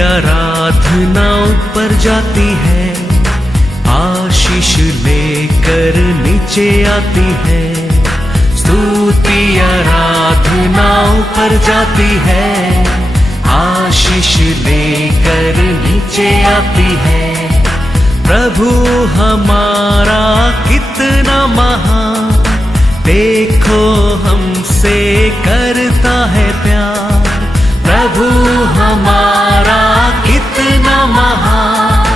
आराधना ऊपर जाती है, आशीष लेकर नीचे आती है। स्तुति आराधना ऊपर जाती है, आशीष लेकर नीचे आती है। प्रभु हमारा कितना महान, देखो हमसे करता है प्यार। प्रभु हमारा कितना महान,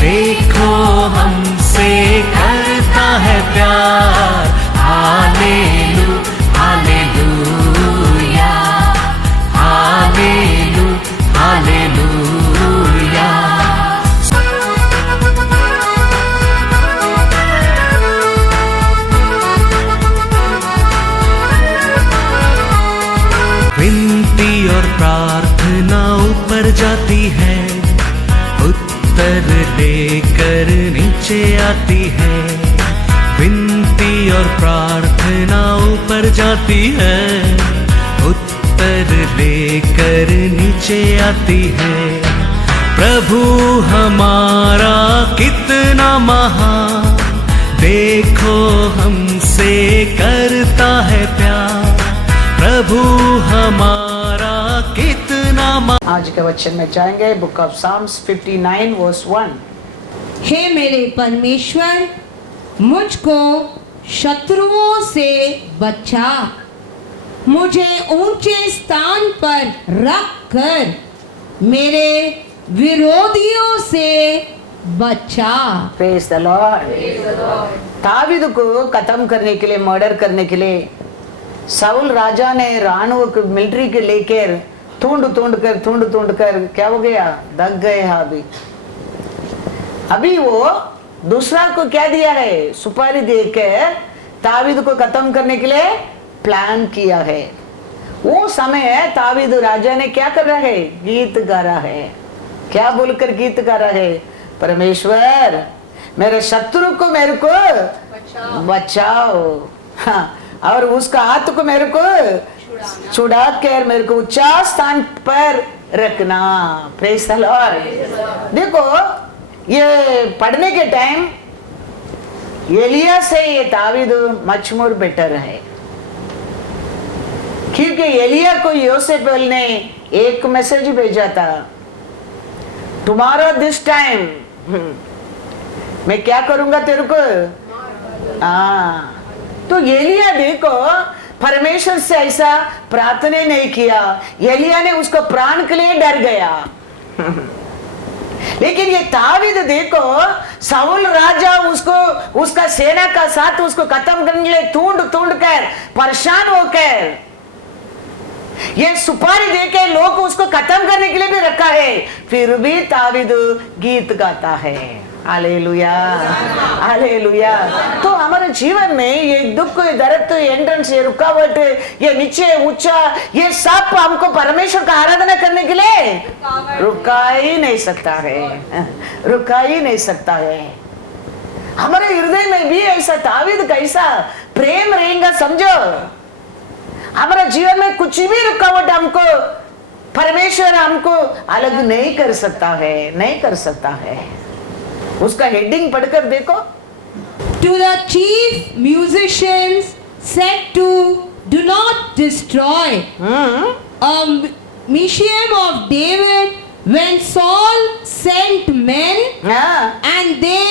देखो हमसे करता है प्यार। हालेलू हालेलूया, हालेलू हालेलूया। विनती और प्रार्थना ऊपर जाती है, उत्तर लेकर नीचे आती है। विनती और प्रार्थना ऊपर जाती है, उत्तर लेकर नीचे आती है। प्रभु हमारा कितना महान, देखो हमसे करता है प्यार। प्रभु हमारा कितना आज के वचन में जाएंगे बुक ऑफ साम्स 59 वर्स 1। हे मेरे परमेश्वर, मुझको शत्रुओं से बचा, मुझे ऊंचे स्थान पर रख कर मेरे विरोधियों से बचा। Praise the Lord. दावीद को खत्म करने के लिए, मर्डर करने के लिए साउल राजा ने राणु को मिलिट्री के लेकर ढूंढ कर क्या हो गया, दग गए। अभी वो दूसरा को क्या दिया है, सुपारी देकर दावीद को खत्म करने के लिए प्लान किया है। वो समय दावीद राजा ने क्या कर रहा है, गीत गा रहा है। क्या बोलकर गीत गा रहा है, परमेश्वर मेरे शत्रु को मेरे को बचाओ, हाँ, और उसका हाथ को मेरे को छुड़ा कर मेरे को ऊंचा स्थान पर रखना। Praise the Lord. देखो ये पढ़ने के टाइम एलिया से ये दावीद मच मोर बेटर है, क्योंकि एलिया को योसेफेल ने एक मैसेज भेजा था, टुमारो दिस टाइम मैं क्या करूंगा तेरे को। तो एलिया देखो परमेश्वर से ऐसा प्रार्थना नहीं किया, एलिया ने उसको प्राण के लिए डर गया। लेकिन ये दावीद देखो, साउल राजा उसको उसका सेना का साथ उसको खत्म करने के लिए ढूंढ कर परेशान होकर ये सुपारी देके लोग उसको खत्म करने के लिए भी रखा है, फिर भी दावीद गीत गाता है। Hallelujah hallelujah. तो हमारे जीवन में ये दुख, दर्द, एंट्रेंस, ये रुकावट, ये नीचे ऊंचा, ये सब हमको परमेश्वर का आराधना करने के लिए रुका ही नहीं सकता है, रुका ही नहीं सकता है। हमारे हृदय में भी ऐसा दावीद का ऐसा प्रेम रहेगा, समझो। हमारा जीवन में कुछ भी रुकावट हमको परमेश्वर हमको अलग नहीं कर सकता है, नहीं कर सकता है। उसका हेडिंग पढ़कर देखो। To the chief musicians said to do not destroy a museum of David when Saul sent men and they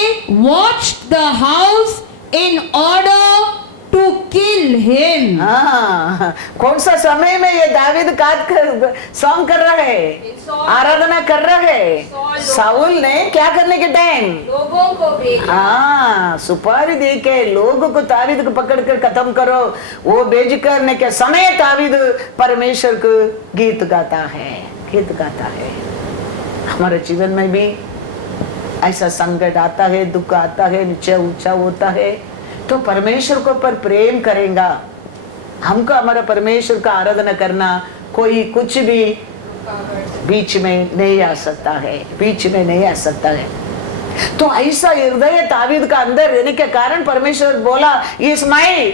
watched the house in order to kill him. कौन सा समय में ये दावीद सॉन्ग कर रहा है, आराधना कर रहा है। साउल ने क्या करने के टाइम लोगों को भेजा, सुपारी दे के लोगों को दावीद को पकड़ कर खत्म करो। वो भेज करने के समय दावीद परमेश्वर को गीत गाता है, गीत गाता है। हमारे जीवन में भी ऐसा संकट आता है, दुख आता है, नीचे ऊंचा होता है, तो परमेश्वर को पर प्रेम करेगा। हमको हमारा परमेश्वर का आराधना करना कोई कुछ भी बीच में नहीं आ सकता है, बीच में नहीं आ सकता है। तो ऐसा हृदय दावीद का अंदर रहने के कारण परमेश्वर बोला इस माई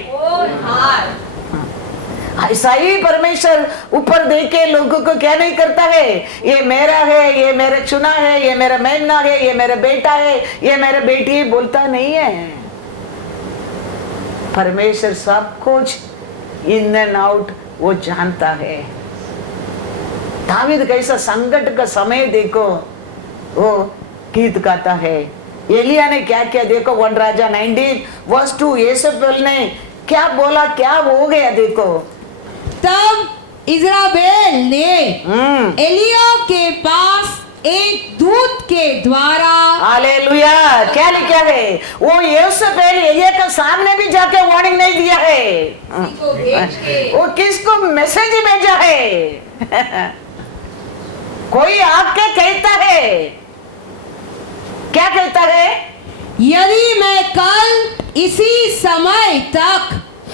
ऐसा ही परमेश्वर ऊपर देख के लोगों को क्या नहीं करता है, ये मेरा है, ये मेरा चुना है, ये मेरा मेमना है, ये मेरा बेटा है, ये मेरा बेटी है, बोलता नहीं है। परमेश्वर सब कुछ इन एंड आउट वो जानता है। दावीद कैसा संकट का समय देखो वो गीत गाता है। एलिया ने क्या किया देखो, 1 राजा 19:2 येसेबेल ने क्या बोला, क्या हो गया देखो। तब इज़राबेल ने एलिया के पास एक दूत के द्वारा, हालेलुया, क्या लिखा है, वो येसेबेल एलिया के सामने भी जाके वार्निंग नहीं दिया है, को भेज के वो किसको मैसेज भेजा है। कोई आके कहता है, क्या कहता है, यदि मैं कल इसी समय तक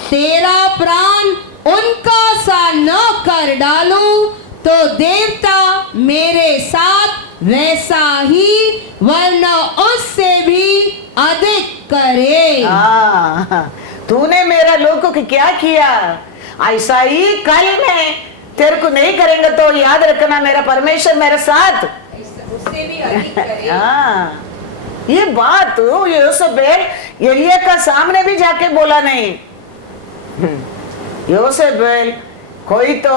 तेरा प्राण उनका सा न कर डालूं तो देवता मेरे साथ वैसा ही वरना उससे भी अधिक करे। तूने मेरा लोगों को क्या किया, ऐसा ही कल में तेरे को नहीं करेंगे तो याद रखना मेरा परमेश्वर मेरे साथ उससे भी अधिक करे। ये बात योसेबेल एलिया का सामने भी जाके बोला नहीं। योसेबेल कोई तो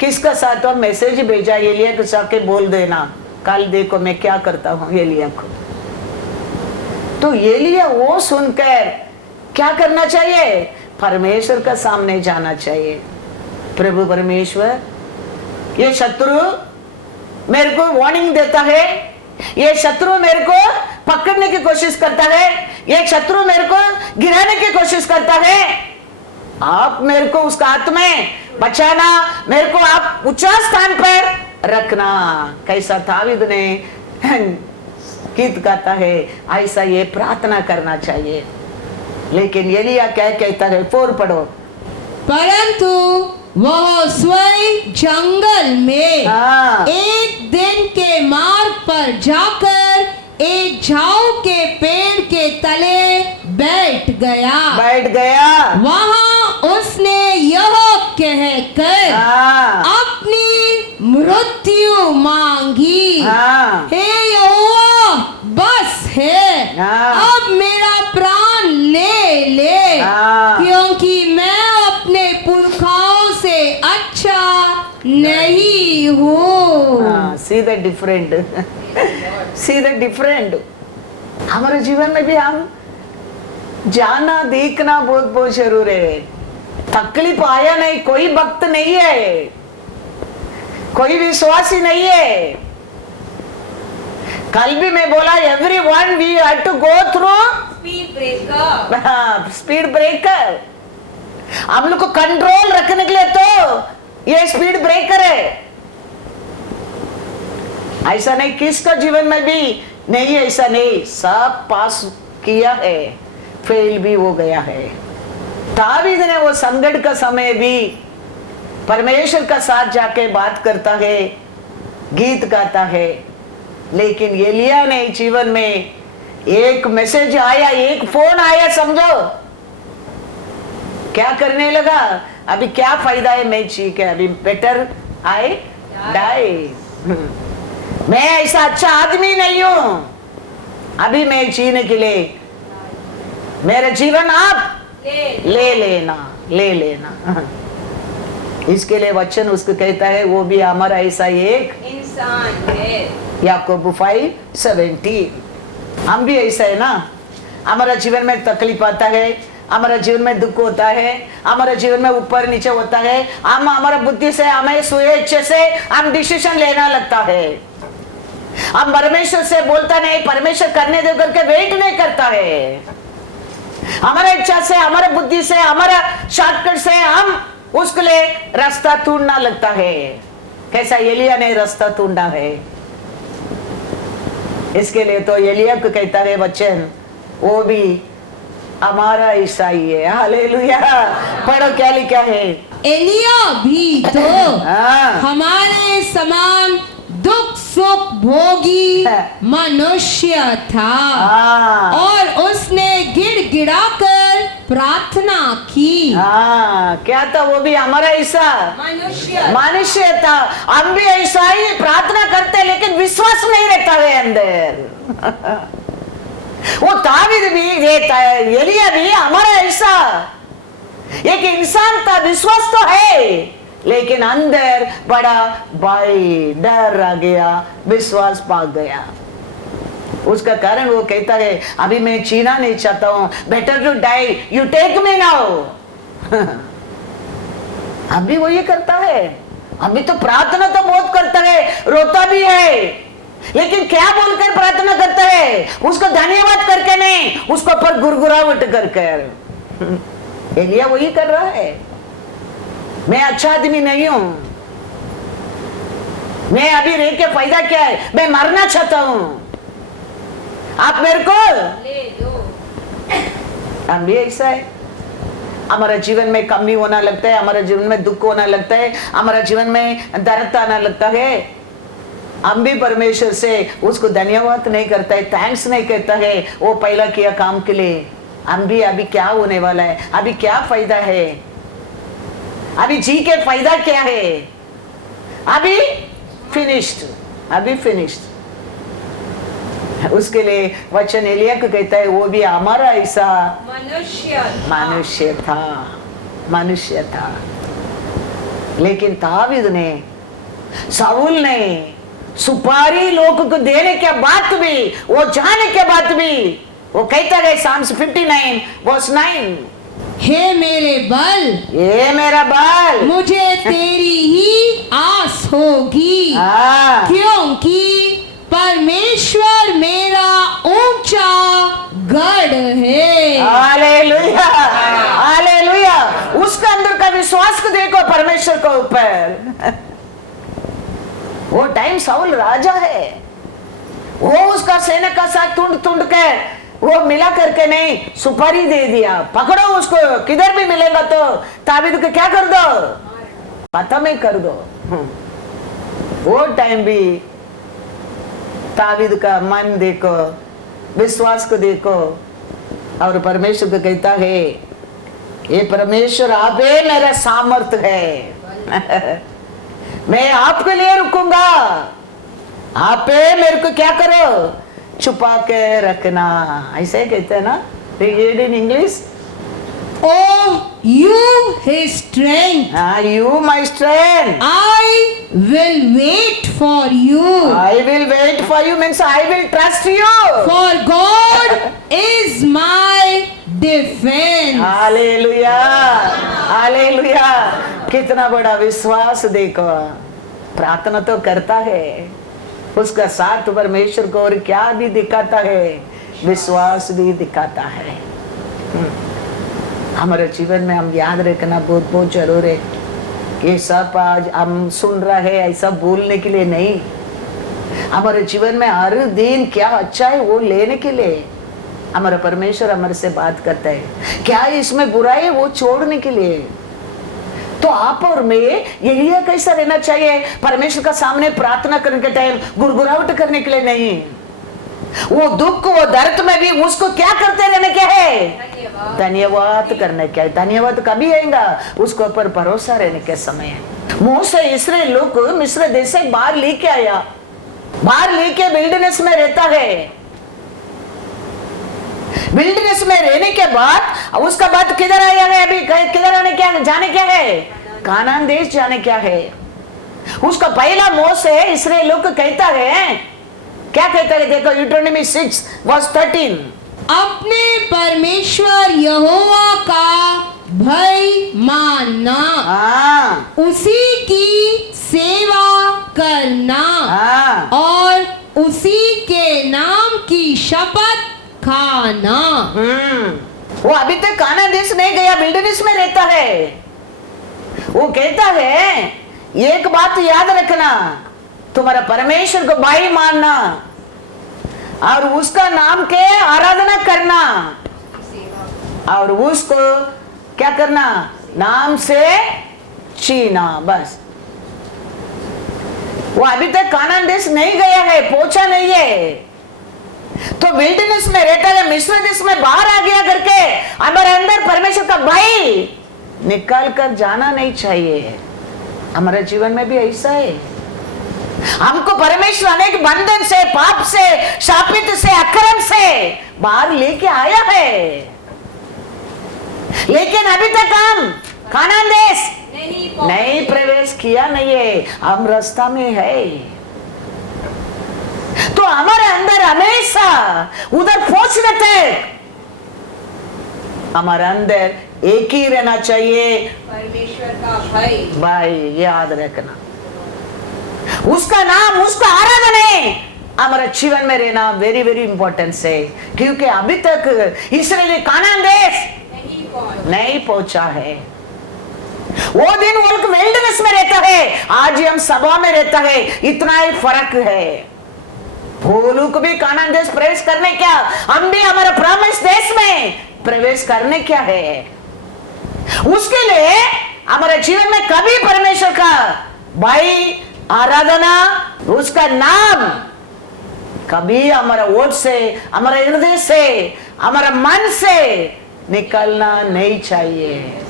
किसका साथ तो मैसेज भेजा, एलिया को जाके बोल देना कल देखो मैं क्या करता हूँ एलिया को। तो एलिया वो सुनकर क्या करना चाहिए, परमेश्वर का सामने जाना चाहिए। प्रभु परमेश्वर, ये शत्रु मेरे को वार्निंग देता है, ये शत्रु मेरे को पकड़ने की कोशिश करता है, ये शत्रु मेरे को गिराने की कोशिश करता है, आप मेरे को उसका हाथ में बचाना, मेरे को आप ऊंचा स्थान पर रखना। कैसा दावीद ने गीत गाता है, ऐसा ये प्रार्थना करना चाहिए। लेकिन एलिया क्या कहता है, 4 पढ़ो। परंतु वह स्वयं जंगल में एक दिन के मार्ग पर जाकर एक झाऊ के पेड़ के तले बैठ गया। वहां उसने यह कहकर अपनी मृत्यु मांगी, हे यहोवा बस है, अब मेरा प्राण ले क्योंकि मैं अपने पुरखाओं से अच्छा नहीं हूँ। See the different, see the different। हमारे जीवन में भी हम जाना देखना बहुत बहुत जरूर है। तकलीफ आया नहीं, कोई भक्त नहीं है, कोई विश्वासी नहीं है। कल भी मैं बोला everyone we had to go through speed breaker. हम लोग को कंट्रोल रखने के लिए तो ये स्पीड ब्रेकर है। ऐसा नहीं किसका जीवन में भी नहीं, ऐसा नहीं, सब पास किया है, फेल भी हो गया है। दावीद ने वो संकट का समय भी परमेश्वर का साथ जाके बात करता है, गीत गाता है। लेकिन एलिया ने जीवन में एक मैसेज आया, एक फोन आया, समझो क्या करने लगा, अभी क्या फायदा है मैं जी के, अभी बेटर आई डाई, मैं ऐसा अच्छा आदमी नहीं हूं, अभी मैं जीने के लिए मेरा जीवन आप ले लेना। इसके लिए वचन उसको कहता है, वो भी हमारा ऐसा एक इंसान है। याकूब 5:17। हम भी ऐसा है ना, हमारा जीवन में तकलीफ आता है, हमारा जीवन में दुख होता है, हमारा जीवन में ऊपर नीचे होता है, हम हमारा बुद्धि से हमें स्वेच्छा से हम डिसीजन लेना लगता है। हम परमेश्वर से बोलता नहीं, परमेश्वर करने दे करके वेट नहीं करता है। हमारा इच्छा से, हमारा बुद्धि से, हमारा शॉर्टकट से हम उसके लिए रास्ता ढूंढना लगता है। कैसा एलिया ने रास्ता ढूंढा है। इसके लिए तो एलिया को कहता है वचन, वो भी हमारा ऐसा ही है। हालेलुया। पढ़ो क्या लिखा है, एलिया भी तो हमारे समान दुख सुख भोगी मनुष्य था और उसने गिड़गिड़ाकर प्रार्थना की। हाँ, क्या था वो भी हमारा ऐसा मनुष्य था। हम भी ऐसा ही प्रार्थना करते लेकिन विश्वास नहीं रहता है अंदर। वो दावीद भी रहता है, एलिया भी हमारा ऐसा एक इंसान था, विश्वास तो है लेकिन अंदर बड़ा भय डर आ गया, विश्वास भाग गया। उसका कारण वो कहता है अभी मैं जीना नहीं चाहता हूं, better to die, you take me now. अभी वो ये करता है, अभी तो प्रार्थना तो बहुत करता है, रोता भी है, लेकिन क्या बोलकर प्रार्थना करता है? उसको धन्यवाद करके नहीं, उसको पर गुरगुरावट कर कर। एलिया वही कर रहा है, मैं अच्छा आदमी नहीं हूं, मैं अभी रह के फायदा क्या है, मैं मरना चाहता हूं, आप मेरे को ले दो। हम भी ऐसा है, हमारा जीवन में कमी होना लगता है, हमारा जीवन में दुख होना लगता है, हमारा जीवन में दर्द आना लगता है, हम भी परमेश्वर से उसको धन्यवाद नहीं करता है, थैंक्स नहीं कहता है वो पहला किया काम के लिए। हम भी अभी क्या होने वाला है, अभी क्या फायदा है, अभी जी के फायदा क्या है, अभी फिनिश्ड, अभी फिनिश्ड। उसके लिए वचन एलिया को कहता है वो भी हमारा ऐसा मनुष्य था। लेकिन दावीद ने, शाऊल ने सुपारी लोग को देने के बाद भी, वो जाने के बाद भी वो कहता है साम्स 59 वर्स 9, हे मेरे बल, ये मेरा बल, मुझे तेरी ही आस होगी, क्योंकि परमेश्वर मेरा ऊंचा गढ़ है। Hallelujah, hallelujah. उसका अंदर का विश्वास को देखो परमेश्वर के ऊपर। वो टाइम शाऊल राजा है, वो उसका सेना का साथ तुंड तुंड कर वो मिला करके नहीं, सुपारी दे दिया, पकड़ो उसको, किधर भी मिलेगा तो दावीद को क्या कर दो, पता में कर दो। वो टाइम भी दावीद का मन देखो, विश्वास को देखो, और परमेश्वर को कहता है ये परमेश्वर आप ही मेरा सामर्थ्य है, मैं आपके लिए रुकूंगा, आप मेरे को क्या करो, छुपा के रखना, ऐसे कहते हैं ना, read in English. Oh, you his strength. You my strength. I will wait for you. I will wait for you means I will trust you. For God is my defense. Hallelujah, Hallelujah. कितना बड़ा विश्वास देखो, प्रार्थना तो करता है, उसका साथ परमेश्वर को और क्या भी दिखाता है, विश्वास भी दिखाता है। हमारे जीवन में हम याद रखना बहुत बहुत जरूर है। ये सब आज हम सुन रहे हैं ऐसा बोलने के लिए नहीं, हमारे जीवन में हर दिन क्या अच्छा है वो लेने के लिए हमारा परमेश्वर हमारे से बात करता है। क्या है इसमें बुराई है वो छोड़ने के लिए। तो आप और मैं यही कैसा रहना चाहिए, परमेश्वर का सामने प्रार्थना करने के टाइम गुरगुरावट करने के लिए नहीं, वो दुख वो दर्द में भी उसको क्या करते रहने क्या है, धन्यवाद करने क्या है। धन्यवाद कभी आएगा, उसके ऊपर भरोसा रहने के समय है। मूसा इस्राएल लोग को मिस्र देश से बाहर लेके आया, बाहर लेके विल्डरनेस में रहता है। विल्डरनेस में रहने के बाद उसका बाद किधर आया है, अभी किधर आने क्या जाने क्या है, कानान देश जाने क्या है। उसका पहला मोसे इस्राएल लोग को कहता है, क्या कहता है देखो, यूट्रोनॉमी 6 वर्स 13, अपने परमेश्वर यहोवा का भय मानना, उसी की सेवा करना और उसी के नाम की शपथ खाना। वो अभी तक कानान देश नहीं गया, विल्डरनेस में रहता है। वो कहता है एक बात याद रखना, तुम्हारा परमेश्वर को भाई मानना और उसका नाम के आराधना करना और उसको क्या करना, नाम से चीना, बस। वो अभी तक कानान देश नहीं गया है, पहुंचा नहीं है, तो विल्डरनेस में रहता है, मिस्र देश में बाहर आ गया करके हमारे अंदर परमेश्वर का भय निकाल कर जाना नहीं चाहिए। हमारे जीवन में भी ऐसा है। हमको परमेश्वर अनेक बंधन से, पाप से, शापित से, अक्रम से बाहर लेके आया है, लेकिन अभी तक हम कानान देश नहीं प्रवेश किया नहीं है। हम रास्ता में है, तो हमारे अंदर हमेशा उधर पहुंचने तक हमारे अंदर एक ही रहना चाहिए, परमेश्वर का भय। भाई याद रखना, उसका नाम, उसका आराधना हमारे जीवन में रहना वेरी वेरी इंपॉर्टेंट है। क्योंकि अभी तक इस्राएल कानान देश नहीं पहुंचा है। वो दिन वो लोग विल्डरनेस में रहता है, आज हम सभा में रहता है, इतना ही फर्क है। वो लोग भी कानान देश प्रवेश करने क्या, हम भी हमारा प्रॉमिस देश में प्रवेश करने क्या है। उसके लिए हमारे जीवन में कभी परमेश्वर का भाई आराधना, उसका नाम कभी हमारा ओठ से, हमारे हृदय से, हमारा मन से निकलना नहीं चाहिए।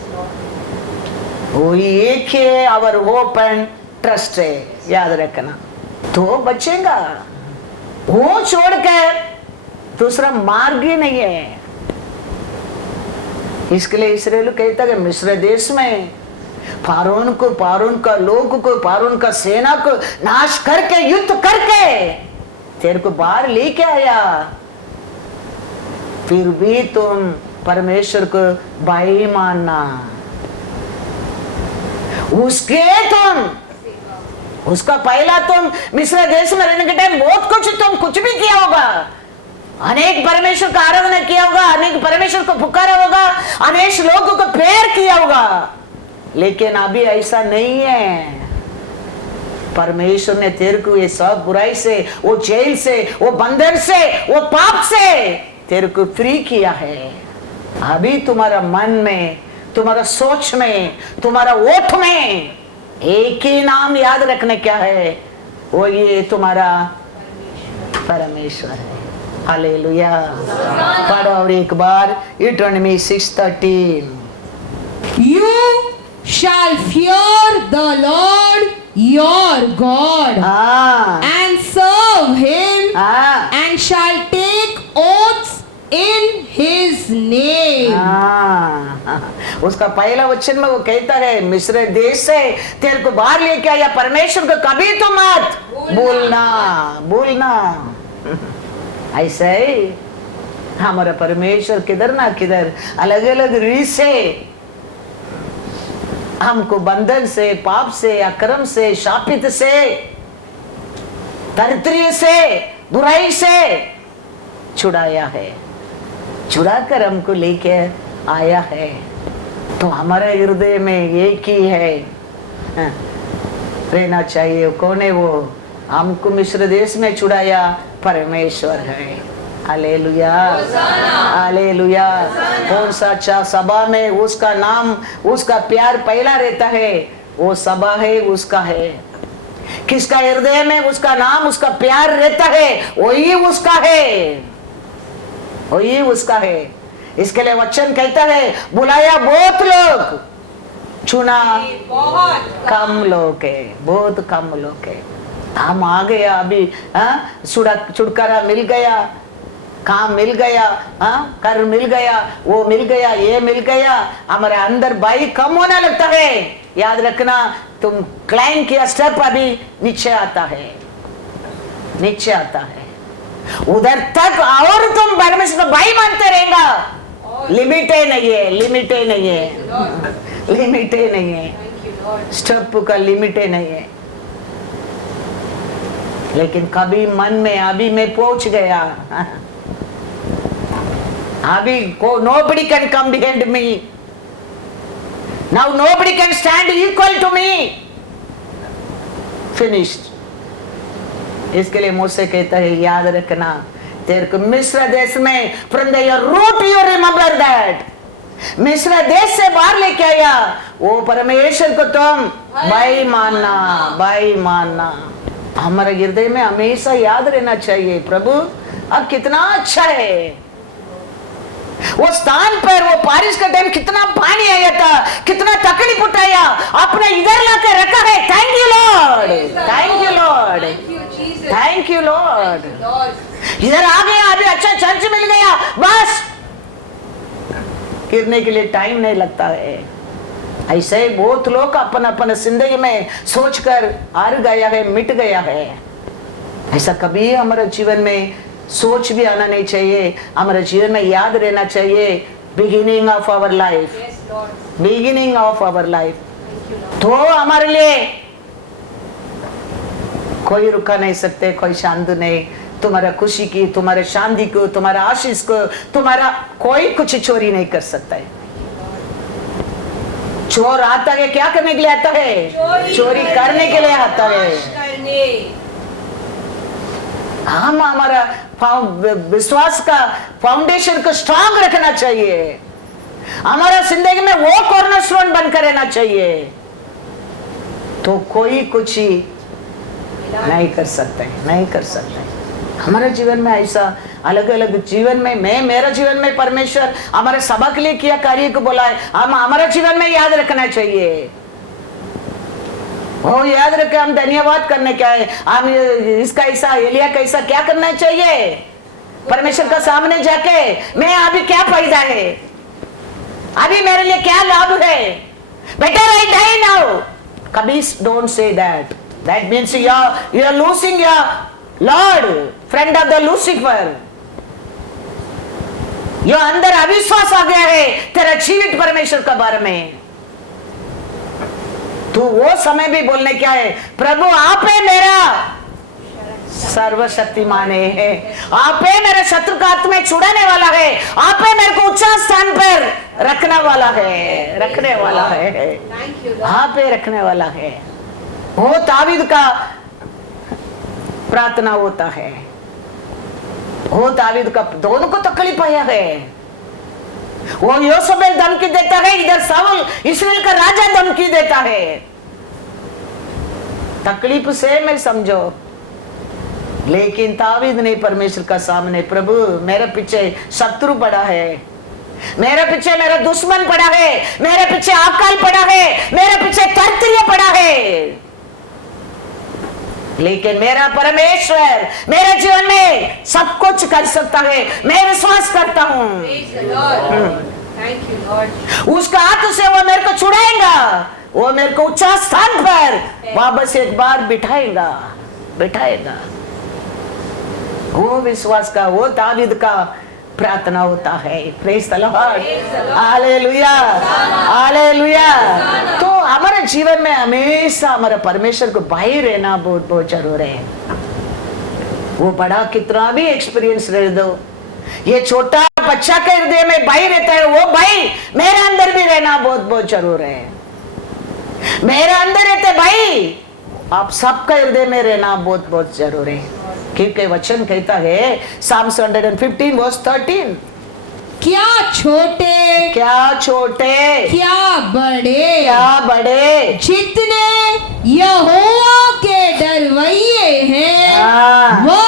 वो एक है आवर होप एंड ट्रस्ट है, याद रखना, तो बचेगा। वो छोड़कर दूसरा मार्ग ही नहीं है। इसके लिए इस्राएल कहता है मिस्र देश में फारून को, फारून का लोग को, फारून का सेना को नाश करके, युद्ध करके तेरे को बाहर लेके आया, फिर भी तुम परमेश्वर को भाई मानना, उसके तुम उसका पहला तुम मिस्र देश में रहने के टाइम बहुत कुछ तुम कुछ भी किया होगा, अनेक परमेश्वर का आराधना किया होगा, अनेक परमेश्वर को पुकारा होगा, अनेक लोगों को प्रेयर किया होगा, लेकिन अभी ऐसा नहीं है। परमेश्वर ने तेरे को ये सब बुराई से, वो जेल से, वो बंधन से, वो पाप से तेरे को फ्री किया है। अभी तुम्हारा मन में, तुम्हारा सोच में, तुम्हारा ओठ में एक ही नाम याद रखने क्या है, वो ये तुम्हारा परमेश्वर है। हालेलुया। पढ़ो और एक बार, Deuteronomy 6:13। You shall fear the Lord your God and serve him and shall take oaths in his name। उसका पहला वचन में वो कहता है मिस्र देश से तेरे को बाहर लेके आया, परमेश्वर को कभी तो मत भूलना। ऐसे ही हमारा परमेश्वर किधर ना किधर अलग अलग रीत से हमको बंधन से, पाप से, अक्रम से, शापित से, दरिद्र से, बुराई से छुड़ाया है, छुड़ाकर हमको लेके आया है। तो हमारे हृदय में एक ही है रहना चाहिए। कौन है वो? हमको मिस्र देश में छुड़ाया परमेश्वर है। Hallelujah, hallelujah. कौन सा अच्छा सभा में उसका नाम, उसका प्यार पहला रहता है, वो सभा है, उसका है। किसका हृदय में उसका नाम, उसका प्यार रहता है, वही उसका है, वही उसका है। इसके लिए वचन कहता है बुलाया बहुत लोग, चुना कम लोग है, बहुत कम लोग है। हम आ गया अभी, छुटकारा मिल गया, काम मिल गया, कर मिल गया, वो मिल गया, ये मिल गया, हमारे अंदर भाई कम होने लगता है। याद रखना, तुम क्लाइंब किया स्टेप अभी नीचे आता है, नीचे आता है, उधर तक और तुम परमेश्वर को भाई मानते रहेगा। लिमिट ही नहीं है, लिमिट ही नहीं है, लिमिट ही नहीं है, स्टेप का लिमिट ही नहीं है। लेकिन कभी मन में अभी मैं पहुंच गया, अभी को nobody can come behind me, now nobody can stand equal to me, finished। इसके लिए मुझसे कहता है याद रखना, तेरे को मिस्र देश में from your root you remember that, मिस्र देश से बाहर लेके आया, वो परमेश्वर को तुम भाई मानना, भाई मानना। हमारे हृदय में हमेशा याद रहना चाहिए, प्रभु अब कितना अच्छा है। वो स्थान पर वो बारिश का टाइम कितना पानी आया था, कितना तकलीफ उठाया, आपने इधर लाकर रखा है। Thank you Lord, thank you Lord, thank you Lord. इधर आ गया, अभी अच्छा चर्च मिल गया, बस गिरने के लिए टाइम नहीं लगता है। ऐसे ही बहुत लोग अपन अपन जिंदगी में सोचकर हार गया है, मिट गया है। ऐसा कभी हमारे जीवन में सोच भी आना नहीं चाहिए। हमारे जीवन में याद रहना चाहिए, beginning of our life, beginning of our life. तो हमारे लिए कोई रुका नहीं सकते, कोई शांत नहीं। तुम्हारा खुशी की, तुम्हारे शांति को, तुम्हारा आशीष को, तुम्हारा कोई कुछ चोरी नहीं कर सकता है। चोर आता है क्या करने के लिए आता है? चोरी करने के लिए आता है। हम हमारा विश्वास का फाउंडेशन को स्ट्रांग रखना चाहिए। हमारा जिंदगी में वो कॉर्नरस्टोन बनकर रहना चाहिए, तो कोई कुछ ही नहीं कर सकते, नहीं कर सकते। हमारे जीवन में ऐसा अलग अलग जीवन में, मैं मेरा जीवन में परमेश्वर हमारे सभा के लिए किया कार्य को बोला है, हम हमारे जीवन में याद रखना चाहिए। वो याद रखे, हम धन्यवाद करने क्या है, हम इसका ऐसा, एलिया का ऐसा क्या करना चाहिए परमेश्वर का सामने जाके, मैं अभी क्या फायदा है, अभी मेरे लिए क्या लाभ है, बेटर आई डाई नाउ। कभी don't say that, that means you are losing your lord, friend of the Lucifer. यो अंदर अविश्वास आ गया है तेरा जीवित परमेश्वर के बारे में, तो वो समय भी बोलने क्या है, प्रभु आप है मेरा सर्वशक्तिमान है, आप है मेरे शत्रु का हाथ में छुड़ाने वाला है, आप है मेरे को ऊंचा स्थान पर रखने वाला है, रखने वाला है, आप है रखने वाला है। वो तावीद का प्रार्थना होता है, वो तावीद का दोनों को तकलीफ आया है। वो योसेफेल धमकी देता है, इधर शाऊल इस्राएल का राजा धमकी देता है। तकलीफ से मैं समझो, लेकिन तावीद ने परमेश्वर का सामने, प्रभु मेरे पीछे शत्रु पड़ा है, मेरे पीछे मेरा दुश्मन पड़ा है, मेरे पीछे अकाल पड़ा है, मेरे पीछे तरतरिया पड़ा है, लेकिन मेरा परमेश्वर मेरे जीवन में सब कुछ कर सकता है, मैं विश्वास करता हूँ। उसका हाथ से वो मेरे को छुड़ाएगा, वो मेरे को ऊंचा स्थान पर वापस एक बार बिठाएगा, बिठाएगा। वो विश्वास का, वो तावीद का प्रार्थना होता है। Praise the Lord, hallelujah, hallelujah. तो हमारे जीवन में हमेशा हमारे परमेश्वर को भाई रहना बहुत बहुत जरूर है। वो बड़ा कितना भी एक्सपीरियंस रह दो, ये छोटा बच्चा के हृदय में भाई रहता है, वो भाई मेरे अंदर भी रहना बहुत बहुत जरूर है। मेरे अंदर रहते भाई, आप सबका हृदय में रहना बहुत बहुत जरूर है, क्योंकि वचन कहता है Psalms 115 verse 13, क्या छोटे, क्या छोटे, क्या बड़े, क्या बड़े, जितने यहोवा के डरवैये हैं वो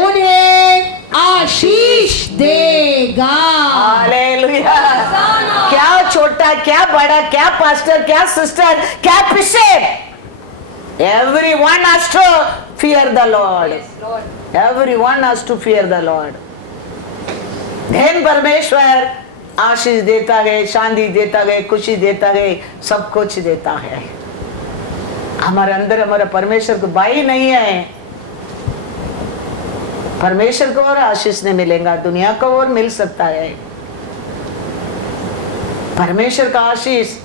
उन्हें आशीष देगा। हालेलुया। क्या छोटा, क्या बड़ा, क्या पास्टर, क्या सिस्टर, क्या bishop, everyone has to fear the Lord. Everyone has to fear the Lord. धन परमेश्वर आशीष देता है, शांति देता है, खुशी देता है, सब कुछ देता है। हमारे अंदर हमारा परमेश्वर को भाई नहीं है, परमेश्वर को और आशीष नहीं मिलेगा, दुनिया को और मिल सकता है। परमेश्वर का आशीष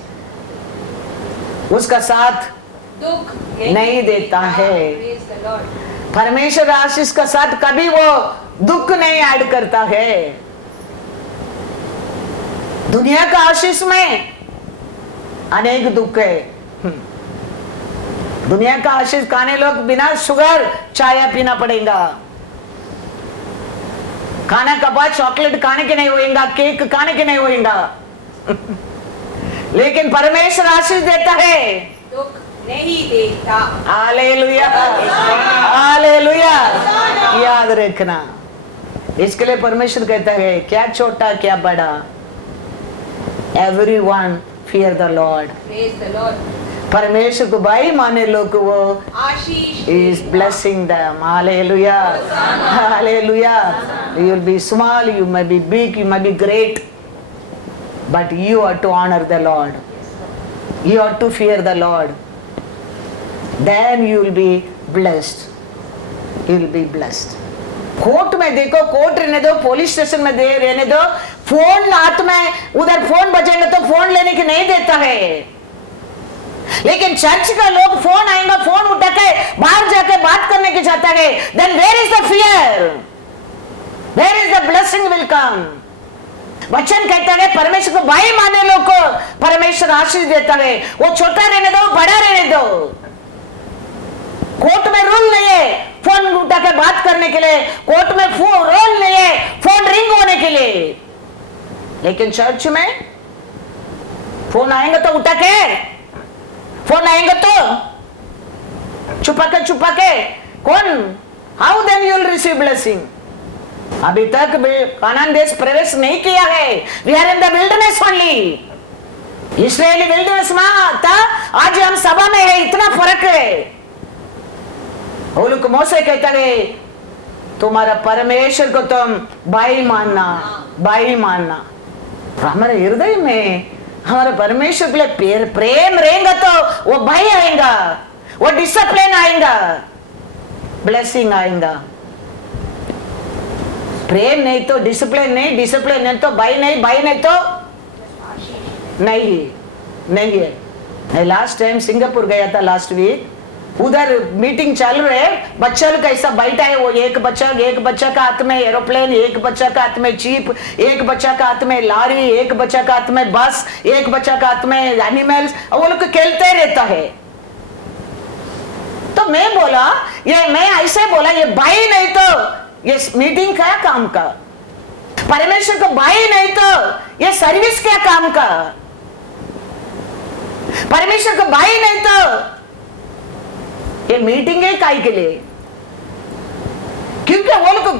उसका साथ दुख नहीं देता है। परमेश्वर आशीष का साथ कभी वो दुख नहीं ऐड करता है। दुनिया का आशीष में अनेक दुख है। दुनिया का आशीष खाने लोग बिना शुगर चाय पीना पड़ेगा, खाना का बाद चॉकलेट खाने के नहीं होएगा, केक खाने के नहीं होएगा। लेकिन परमेश्वर आशीष देता है, दुख नहीं देता। Hallelujah, hallelujah. याद रखना, इसके लिए परमेश्वर कहता है क्या छोटा क्या बड़ा, everyone fear the Lord. Praise the Lord. परमेश्वर को भाई माने लोग को वो आशीष is blessing them. Hallelujah. Hallelujah. You will be small, you may be big, you may be great, but you are to honor the Lord. You are to fear the Lord. Then you will be blessed. You will be blessed. Court में देखो, court रहने दो, police station में दे रहने दो, phone हाथ में, उधर फोन बजेंगे तो फोन लेने की नहीं देता है। लेकिन चर्च का लोग फोन आएगा, फोन उठा के बाहर जाके बात करने की चाहता है। Then where is the fear? Where is the blessing will come? वचन कहता है परमेश्वर को भाई माने लोग को परमेश्वर आशीष देता है। वो छोटा रहने दो, बड़ा रहने दो। कोर्ट में रूल नहीं है फोन उठा के बात करने के लिए, कोर्ट में रूल नहीं है फोन रिंग होने के लिए, लेकिन चर्च में फोन आएंगे तो उठा के, फोन आएंगे तो छुपा के कौन, how then you will receive blessing. अभी तक कानान देश प्रवेश नहीं किया है, we are in the wilderness only. इस्राएली विल्डरनेस में था, आज हम सभा में है, इतना फर्क है। वो लोग मोसे कहता है तुम्हारा परमेश्वर को तुम भाई मानना, भाई मानना। हमारे हृदय में हमारे परमेश्वर के लिए प्रेम रहेगा तो वो भाई आएगा, वो डिसिप्लिन आएगा, ब्लेसिंग आएगा। प्रेम नहीं तो डिसिप्लिन नहीं, डिसिप्लिन नहीं तो भाई नहीं, भाई नहीं तो नहीं है। मैं लास्ट टाइम सिंगापुर गया था लास्ट वीक, उधर मीटिंग चल रहे, बच्चा लोग कैसा बैठा है, वो एक बच्चा का हाथ में एरोप्लेन, एक बच्चा का हाथ में जीप, एक बच्चा का हाथ में लारी, एक बच्चा का हाथ में बस, एक बच्चा का हाथ में एनिमल्स, वो लोग खेलते रहता है। तो मैं बोला, मैं ऐसे बोला ये भाई नहीं तो ये मीटिंग क्या काम का, परमेश्वर को भाई नहीं तो ये सर्विस क्या काम का, परमेश्वर को भाई नहीं तो ये मीटिंग है काय के लिए, क्योंकि वो लोग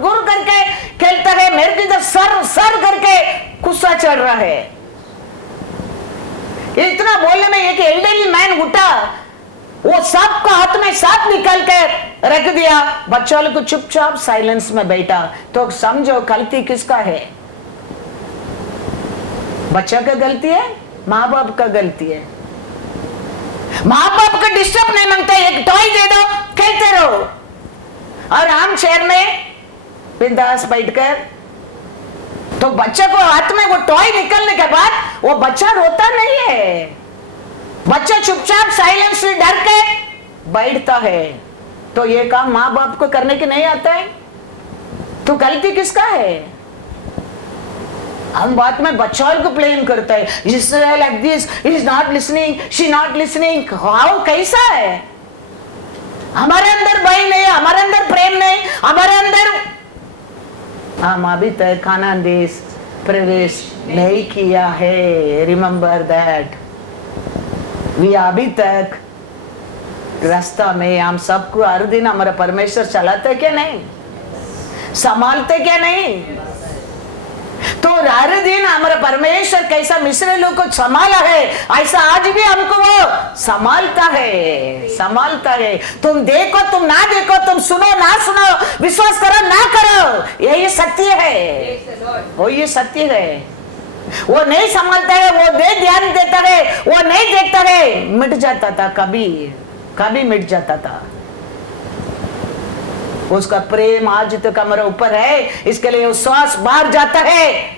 गुर करके खेलता है, मेरे की सर करके गुस्सा चढ़ रहा है। इतना बोलने में एक एल्डरली मैन उठा, वो सांप का हाथ में सांप निकाल के रख दिया, बच्चों लोग को चुपचाप साइलेंस में बैठा। तो समझो गलती किसका है, बच्चा का गलती है, माँ बाप का गलती है। माँ बाप को डिस्टर्ब नहीं मांगते, एक टॉय दे दो खेलते रहो, और आम चेयर में बिंदास बैठकर, तो बच्चे को हाथ में वो टॉय निकलने के बाद वो बच्चा रोता नहीं है, बच्चा चुपचाप साइलेंस से डर के बैठता है। तो ये काम माँ बाप को करने की नहीं आता है, तो गलती किसका है? हम बात में बच्चों को ब्लेम करते हैं, Israel like this, he is not listening, she not listening। How कैसा है? हमारे अंदर भय नहीं, हमारे अंदर प्रेम नहीं, हमारे अंदर, हम अभी तक कानान देश प्रवेश नहीं किया है। रिमेंबर दैट, वी अभी तक रास्ता में हम सबको हर दिन हमारा परमेश्वर चलाते क्या नहीं, संभालते क्या नहीं? तो हर दिन हमारा परमेश्वर कैसा मिस्र लोग को संभाला है, ऐसा आज भी हमको वो संभालता है। तुम देखो तुम ना देखो, तुम सुनो ना सुनो, विश्वास करो ना करो, यही सत्य है, वो ये सत्य है। वो नहीं संभालता है, वो नहीं ध्यान देता है, वो नहीं देखता है, मिट जाता था, कभी मिट जाता था। उसका प्रेम आज तक हमारे ऊपर है, इसके लिए श्वास बाहर जाता है।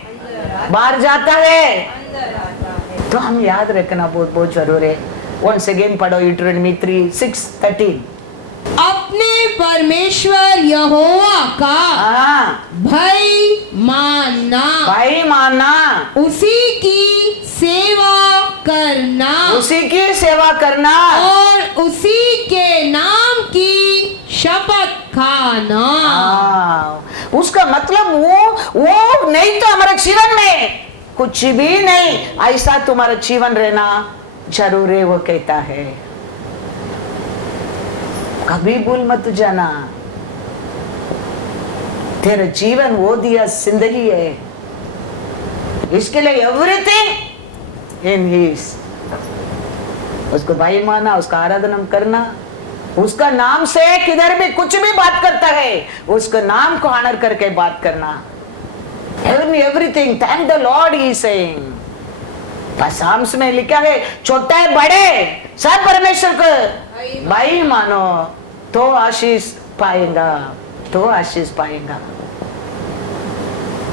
तो हम याद रखना बहुत जरूरी है। वंस अगेन पढ़ो यूट्रेनमी 3:6-13। अपने परमेश्वर यहोवा का भय मानना, उसी की सेवा करना, और उसी के नाम की शपथ खाना। उसका मतलब वो नहीं तो हमारे जीवन में कुछ भी नहीं, ऐसा तुम्हारा जीवन रहना जरूर है, वो कहता है। कभी भूल मत जाना, तेरा जीवन वो दिया जिंदगी है, इसके लिए एवरीथिंग इन हिज, उसको भाई माना, उसका आराधना करना, उसका नाम से किधर भी कुछ भी बात करता है उसका नाम को ऑनर करके बात करना। Everything thank the Lord he saying. Psalms में लिखा है छोटा है बड़े सब परमेश्वर को भाई मानो तो आशीष पाएगा, तो आशीष पाएगा।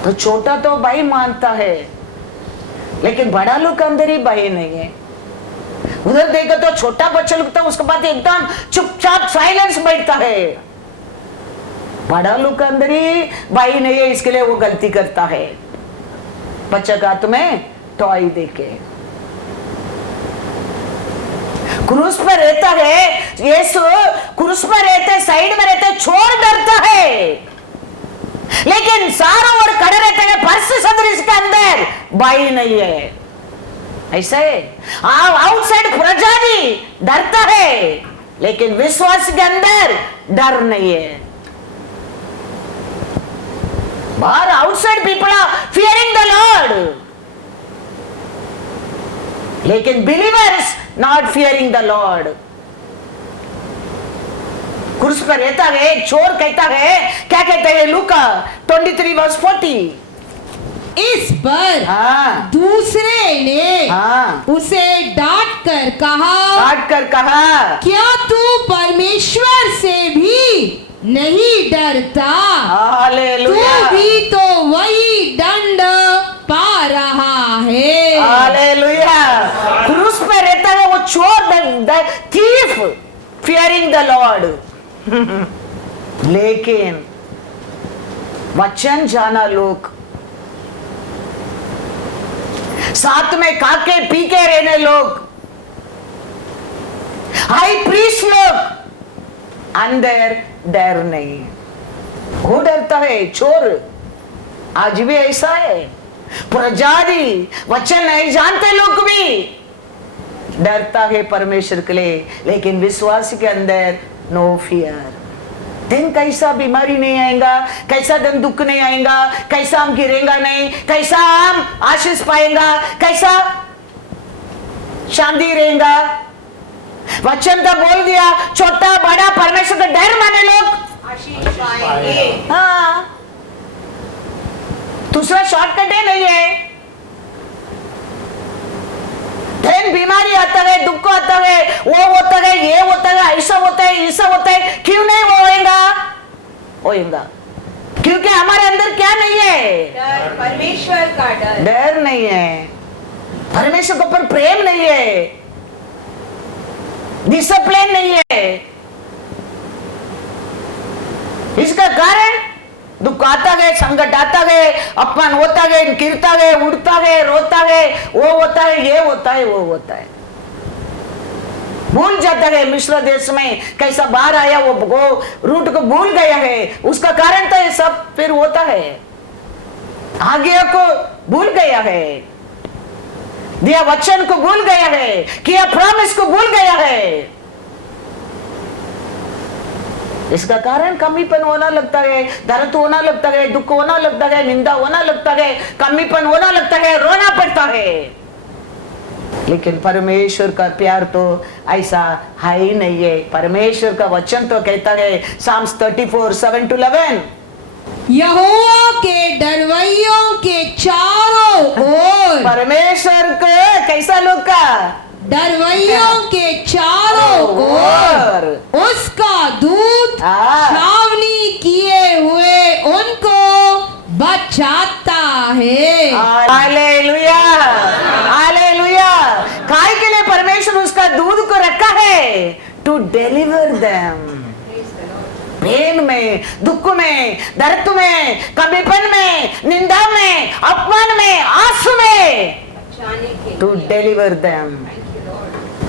तो छोटा तो भाई मानता है लेकिन बड़ा लोग अंदर ही भाई नहीं है। उधर देखो तो छोटा बच्चा लगता है, उसके बाद एकदम चुपचाप साइलेंस बैठता है। बड़ा लोग के अंदर ही भाई नहीं है, इसके लिए वो गलती करता है। बच्चा का तुम्हें टॉय देके क्रूस पर रहता है, यीशु क्रूस पर रहते, साइड में रहते, छोड़ डरता है, लेकिन सारों ओर खड़े रहते हैं। फर्श सदृश के अंदर भाई नहीं है, ऐसा है। आउटसाइड प्रजा भी डरता है लेकिन विश्वास के अंदर डर नहीं है। बाहर outside people are fearing the lord, लेकिन believers not fearing the lord. क्रूस पर रहता है, चोर कहता है, क्या कहता है लूका 23:40, इस पर दूसरे ने उसे डांट कर कहा, क्या तू परमेश्वर से भी नहीं डरता? हालेलुया, तू भी तो वही दंड पा रहा है। हालेलुया। क्रूस पे रहता है वो चोर, थीफ, फियरिंग द लॉर्ड, लेकिन वचन जाना लोग, साथ में खाके पी के रहने लोग, हाई प्रीस्ट लोग, अंदर डर नहीं। वो डरता है चोर, आज भी ऐसा है। प्रजादी वचन नहीं जानते लोग भी डरता है परमेश्वर के लिए, लेकिन विश्वास के अंदर नो फियर। दिन कैसा बीमारी नहीं आएगा, कैसा दिन दुख नहीं आएगा, कैसा हम गिरेगा नहीं, कैसा हम आशीष पाएगा, कैसा शांति रहेगा। वचन तो बोल दिया, छोटा बड़ा परमेश्वर का डर माने लोग आशीष पाएंगे। हाँ, दूसरा शॉर्टकट है नहीं है। दिन बीमारी आता है, दुख आता है, वो होता है, ये होता है, ऐसा होता है, ऐसा होता है, क्यों नहीं वो होएगा? क्योंकि हमारे अंदर क्या नहीं है? डर, परमेश्वर का डर नहीं है, परमेश्वर के ऊपर प्रेम नहीं है, डिसिप्लिन नहीं है। इसका कारण दुख आता गए, संकट आता गए, अपमान होता गए, गिरता गए, उड़ता गए, रोता गए, वो होता है, ये होता है, वो होता है। भूल जाता है मिस्र देश में कैसा बाहर आया, वो रूट को भूल गया है। उसका कारण तो ये सब फिर होता है, आज्ञा को भूल गया है, दिया वचन को भूल गया है, किया प्रॉमिस को भूल गया है। इसका कारण कमीपन होना लगता है, दर्द होना लगता है, दुख होना लगता है, निंदा होना लगता है, कमीपन होना लगता है, रोना पड़ता है। लेकिन परमेश्वर का प्यार तो ऐसा है ही नहीं है। परमेश्वर का वचन तो कहता है साम्स 34:7-11, यहोवा के डरवैयों के चारों ओर, परमेश्वर को कैसा लोग का डरवैयों के चारों ओर उसका दूत छावनी किए हुए उनको बचाता है। Hallelujah, hallelujah. काय के लिए परमेश्वर उसका दूत को रखा है? To deliver them. पेन में, दुख में, दर्द में, कमीपन में, निंदा में, अपमान में, आंसू में, टू डिलीवर देम।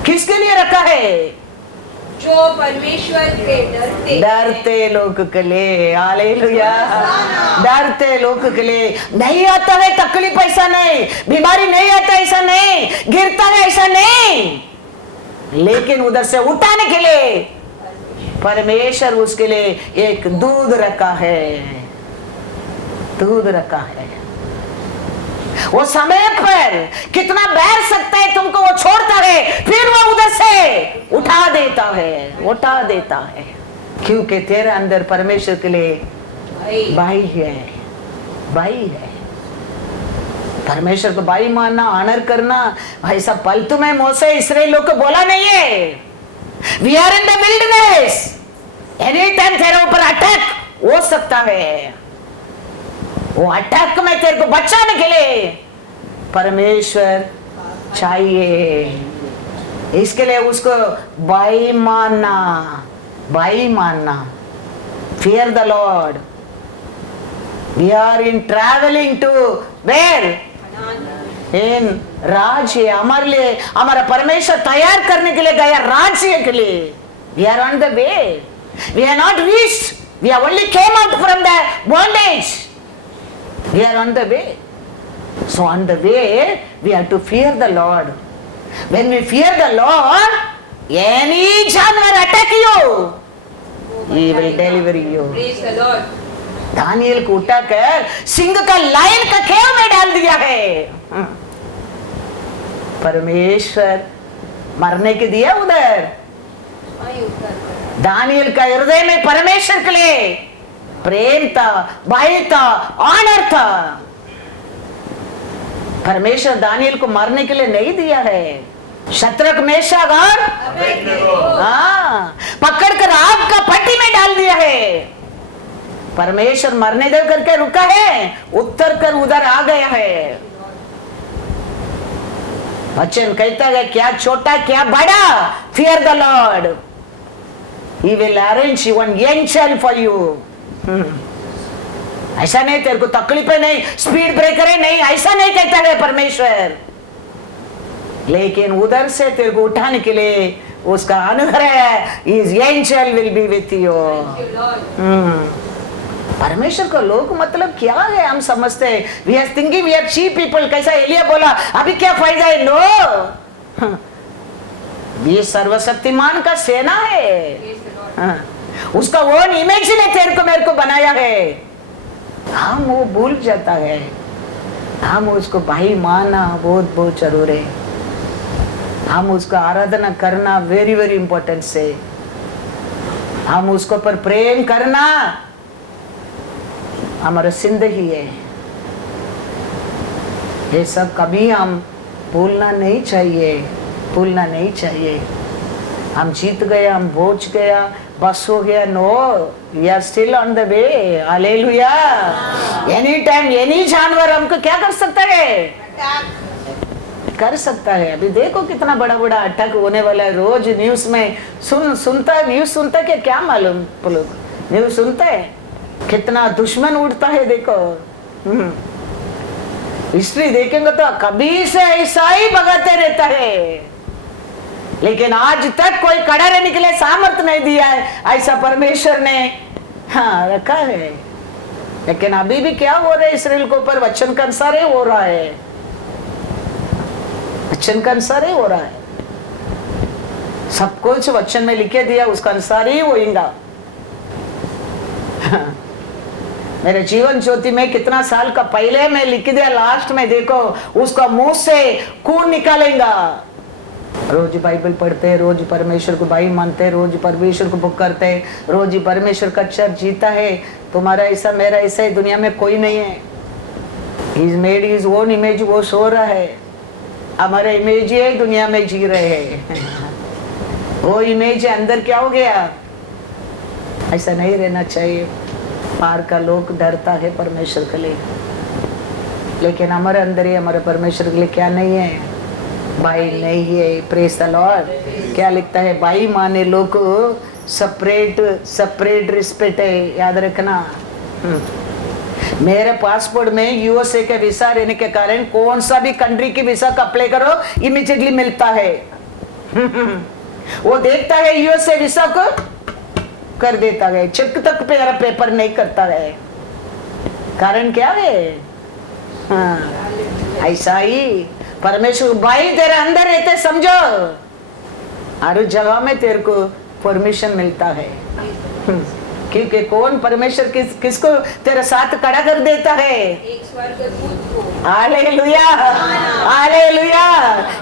किसके लिए रखा है? जो परमेश्वर के डरते लोग के लिए। हालेलुया, डरते लोग के लिए। नहीं आता है तकलीफ ऐसा नहीं, बीमारी नहीं आता ऐसा नहीं, गिरता है ऐसा नहीं, लेकिन उधर से उठाने के लिए परमेश्वर उसके लिए एक दूध रखा है। दूध रखा है। वो समय पर कितना बैठ सकता है तुमको, वो छोड़ता है, फिर वो उधर से उठा देता है, क्योंकि तेरे अंदर परमेश्वर के लिए भाई है। परमेश्वर को भाई मानना, ऑनर करना, ऐसा फालतू में मोसे इस्राएल लोग को बोला नहीं है। We are in the wilderness, any time तेरे ऊपर अटैक हो सकता है। वो अटैक में तेरे को बचाने के लिए परमेश्वर चाहिए। इसके लिए उसको भाई मानना, fear the lord. We are in travelling to where, in राज्य। हमारे लिए हमारा परमेश्वर तैयार करने के लिए गया राज्य के लिए। We are on the way, we are not reached, we are only came out from the bondage. We are on the way. So on the way, we have to fear the Lord. When we fear the Lord, any जानवर attack you, He will deliver you. Praise the Lord. Daniel को उठाकर सिंह का lion का खेव में डाल दिया है। परमेश्वर मरने के दिया उधर। दानियल का हृदय में परमेश्वर के लिए प्रेम था, भाई था, ऑनर था। परमेश्वर दानियल को मारने के लिए नहीं दिया है। शत्रक मेशक और पकड़कर आग का पट्टी में डाल दिया है। परमेश्वर मरने दे करके रुका है, उत्तर कर उधर आ गया है। वचन कहता है क्या छोटा क्या बड़ा, fear the Lord, he will arrange one angel for you. ऐसा नहीं तेरे को तकलीफें नहीं, स्पीड ब्रेकर है नहीं, ऐसा नहीं कहता है परमेश्वर। लेकिन उधर से तेरे को उठाने के लिए उसका अनुग्रह, His angel will be with you। परमेश्वर को लोग मतलब क्या है हम समझते हैं, we are thinking we are cheap people। कैसा एलिया बोला अभी क्या फायदा है, नो, ये सर्वशक्तिमान का सेना है। उसका वो इमेज ने तेरे को मेरे को बनाया है। हम वो भूल जाता है, हम उसको भाई मानना बहुत बहुत जरूर है। हम उसका आराधना करना वेरी वेरी इंपॉर्टेंट से, हम उसको पर प्रेम करना हमारा जिंदगी है। ये सब कभी हम भूलना नहीं चाहिए। हम जीत गए, हम पहुंच गया, बस हो गया, no, we are still on the way. Hallelujah. Any time any जानवर हमको क्या कर सकता है। अभी देखो कितना बड़ा बड़ा अटैक होने वाला है। रोज न्यूज में सुनता है क्या मालूम, न्यूज सुनता है कितना दुश्मन उड़ता है। देखो हिस्ट्री देखेंगे तो कभी से ऐसा ही भगाते रहता है, लेकिन आज तक कोई कड़ा रहने के लिए सामर्थ्य नहीं दिया है, ऐसा परमेश्वर ने रखा है। लेकिन अभी भी क्या हो रहा है इस्राएल के ऊपर, वचन के अनुसार ही हो रहा है, वचन के अनुसार ही हो रहा है। सब कुछ वचन में लिखे दिया, उसका अनुसार ही होगा। मेरे जीवन ज्योति में कितना साल का पहले में लिख दिया, लास्ट में देखो उसका मुंह से खून निकालेगा। रोज बाइबल पढ़ते, रोज परमेश्वर को भाई मानते, रोज परमेश्वर को पुकारते, रोज ही परमेश्वर का चर्च जीता है। तुम्हारा ऐसा मेरा ऐसा ही दुनिया में कोई नहीं है। He's made his own image, वो सो रहा है, हमारा इमेज ही दुनिया में जी रहे हैं। वो इमेज अंदर क्या हो गया, ऐसा नहीं रहना चाहिए। पार का लोग डरता है परमेश्वर के लिए, लेकिन हमारे अंदर ही हमारे परमेश्वर के लिए क्या नहीं है, भाई नहीं है। Praise the Lord. क्या लिखता है, भाई माने लोग को सेपरेट रिस्पेक्ट है, याद रखना। मेरे पासपोर्ट में यूएसए के वीसा रहने के कारण कौन सा भी कंट्री की वीसा का अप्लाई करो इमीडिएटली मिलता है। वो देखता है यूएसए वीसा को कर देता है, चेक तक पेपर नहीं करता है। कारण क्या है, ऐसा ही परमेश्वर भाई तेरे अंदर रहते, समझो हर जगह में तेरे को परमिशन मिलता है। क्योंकि कौन परमेश्वर किसको तेरे साथ खड़ा कर देता है? एक स्वर्गदूत को। Hallelujah, hallelujah.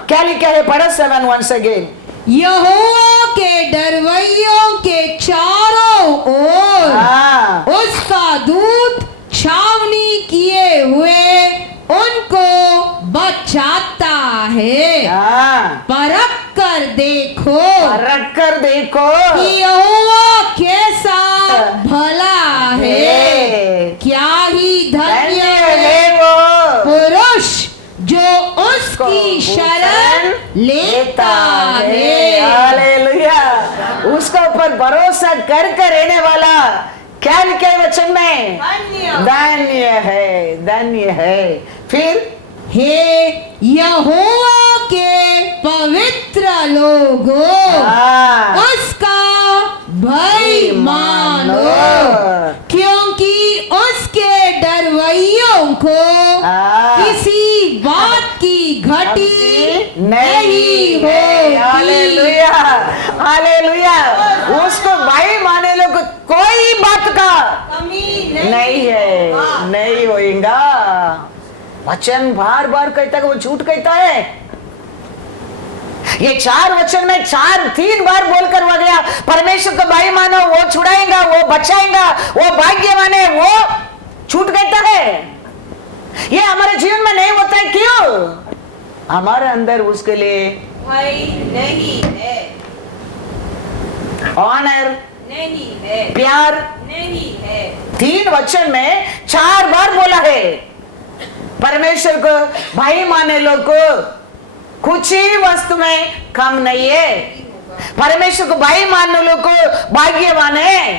क्या लिखा है? पढ़ो 7 once again। यहोवा के डरवैयों के चारों ओर हाँ, उसका दूत छावनी किए हुए उनको बचाता है। हाँ, परख कर देखो रख कर देखो कि यहोवा कैसा भला है, क्या ही धन्य है वो पुरुष जो उसकी शरण लेता है। हालेलुया। उसके ऊपर भरोसा कर रहने वाला क्या लिखा है वचन में? धन्य है, धन्य है। फिर हे यहोवा के पवित्र लोगों, हाँ, उसका भय मानो, क्योंकि उसके डरवैयों को हाँ, किसी बात की घटी नहीं होती। Hallelujah, hallelujah. उसको भाई माने लोग कोई बात का कमी नहीं है, नहीं होएगा। वचन बार बार कहता है कि वो झूठ कहता है। ये 4 वचन में 3 बार बोलकर हो गया परमेश्वर को भाई मानो, वो छुड़ाएगा, वो बचाएगा, वो भाग्यवान है, वो झूठ कहता है। ये हमारे जीवन में नहीं होता है। क्यों? हमारे अंदर उसके लिए भय नहीं है, ऑनर नहीं है, प्यार नहीं है। 3 वचन में 4 बार बोला है। परमेश्वर को भाई माने लोग को कुछ ही वस्तु में कम नहीं है। परमेश्वर को भाई मानने लोग को भाग्यवान है।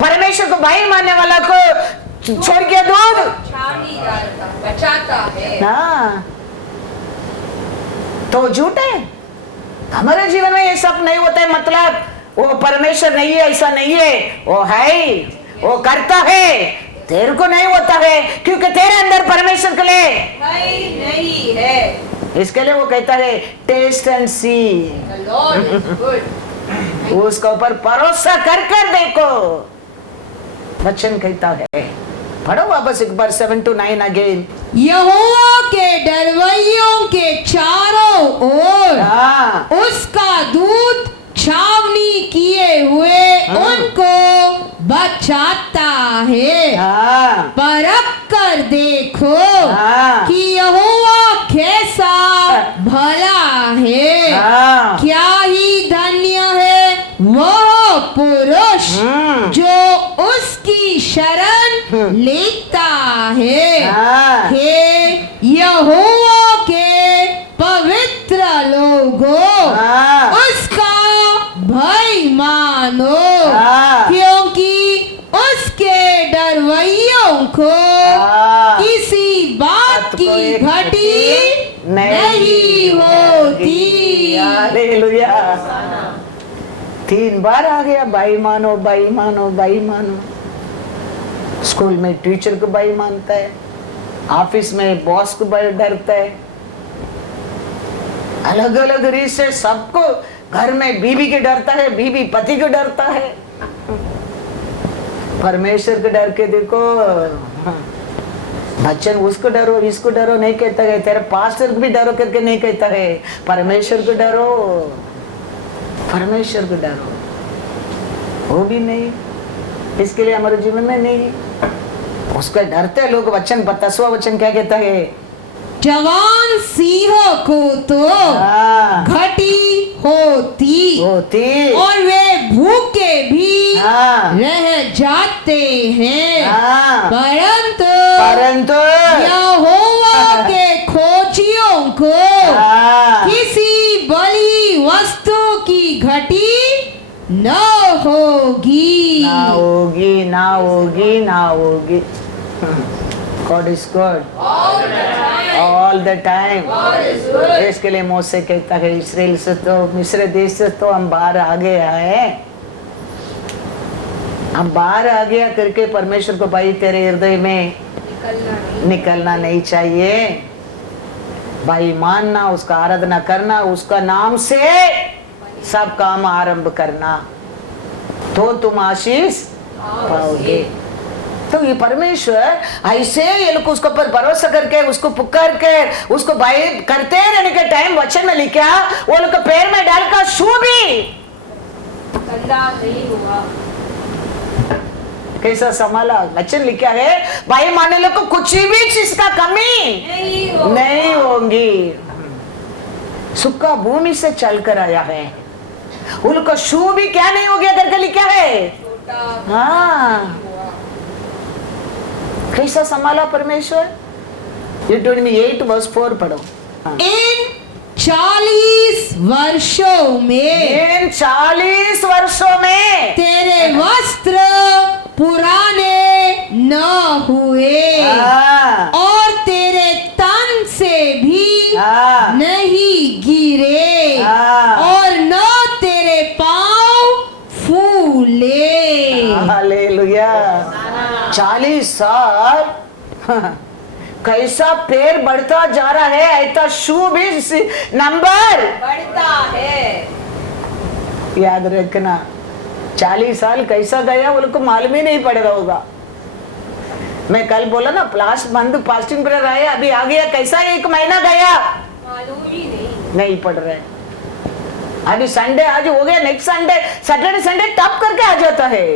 परमेश्वर को भाई मानने वाला को छोड़ के दूर बचाता है। हाँ, तो झूठ है। हमारे जीवन में ये सब नहीं होता है। मतलब वो परमेश्वर नहीं है, ऐसा नहीं है। वो है, वो करता है, तेरे को नहीं होता है क्योंकि तेरे अंदर परमेश्वर के लिए नहीं है। इसके लिए वो कहता है test and see. The Lord is good. उसके ऊपर भरोसा कर देखो, वचन कहता है। पढ़ो वापस एक बार 7 to 9 अगेन। यहोवा के डरवैयों के चारों ओर हाँ, उसका दूत छावनी किए हुए उनको बचाता है। हाँ, परख कर देखो हाँ, कि यहोवा कैसा भला है, हाँ, क्या ही धन्य है वह पुरुष जो उसकी शरण लेता है। हाँ, हे यहोवा के पवित्र लोगों, हाँ, उसका भय मानो, हाँ, क्योंकि उसके डरवैयों को हाँ, किसी बात की कोई घटी नहीं होती। हालेलुया। 3 बार आ गया भाई मानो, भाई मानो, भाई मानो। स्कूल में टीचर को भाई मानता है, ऑफिस में बॉस को भाई डरता है, अलग अलग रीत से सबको, घर में बीवी के डरता है, बीवी पति को डरता है। परमेश्वर को डर के देखो। बच्चन उसको डरो, इसको डरो नहीं कहता है, तेरे पास्टर को भी डरो करके नहीं कहता है। परमेश्वर को डरो, परमेश्वर को डरो। वो भी नहीं, इसके लिए हमारे जीवन में नहीं। उसको डरते लोग। वचन 10वां वचन क्या कहता है? जवान सिंह को तो हाँ, घटी होती और वे भूखे भी हाँ, रह जाते हैं, हाँ, परंतु यहोवा के खोजियों को हाँ, किसी बली वस्तु की घटी न होगी। ना होगी, ना होगी, ना होगी। God is good all the time। इसके लिए मोसे कहता है इस्राएल से तो, मिस्र देश से तो हम बाहर आ गया है, हम बाहर आ गया करके परमेश्वर को भाई तेरे हृदय में निकलना नहीं चाहिए। भाई मानना, उसका आराधना करना, उसका नाम से सब काम आरंभ करना, तो तुम आशीष पाओगे। तो ये परमेश्वर ऐसे ये लोग उसके ऊपर भरोसा करके उसको पुकार के उसको भाई करते रहने के टाइम वचन में लिखा वो लोग के पैर में डालकर शू भी गंदा नहीं हुआ। कैसा संभाला। वचन लिखा है भाई माने लोग को कुछ भी चीज का कमी नहीं होगी। सूखा भूमि से चल कर आया है, उनका शू भी क्या नहीं हो गया करके लिखा है। हाँ, कैसा संभाला परमेश्वर। ये 28 वर्ष 4 पढ़ो। इन 40 वर्षों में इन 40 वर्षों में तेरे वस्त्र पुराने न हुए हाँ, और तेरे तन से भी हाँ, नहीं गिरे हाँ। और न तेरे पांव फूले। हालेलुया। 40 साल कैसा पैर बढ़ता जा रहा है, ऐसा शू भी नंबर बढ़ता है। याद रखना। 40 साल कैसा गया वो लोग को मालूम ही नहीं पड़ रहा होगा। मैं कल बोला ना लास्ट मंथ फास्टिंग पीरियड आया, अभी आ गया कैसा 1 महीना गया मालूम ही नहीं पड़ रहा है। अभी संडे आज हो गया, नेक्स्ट संडे सैटरडे संडे टप करके आ जाता है।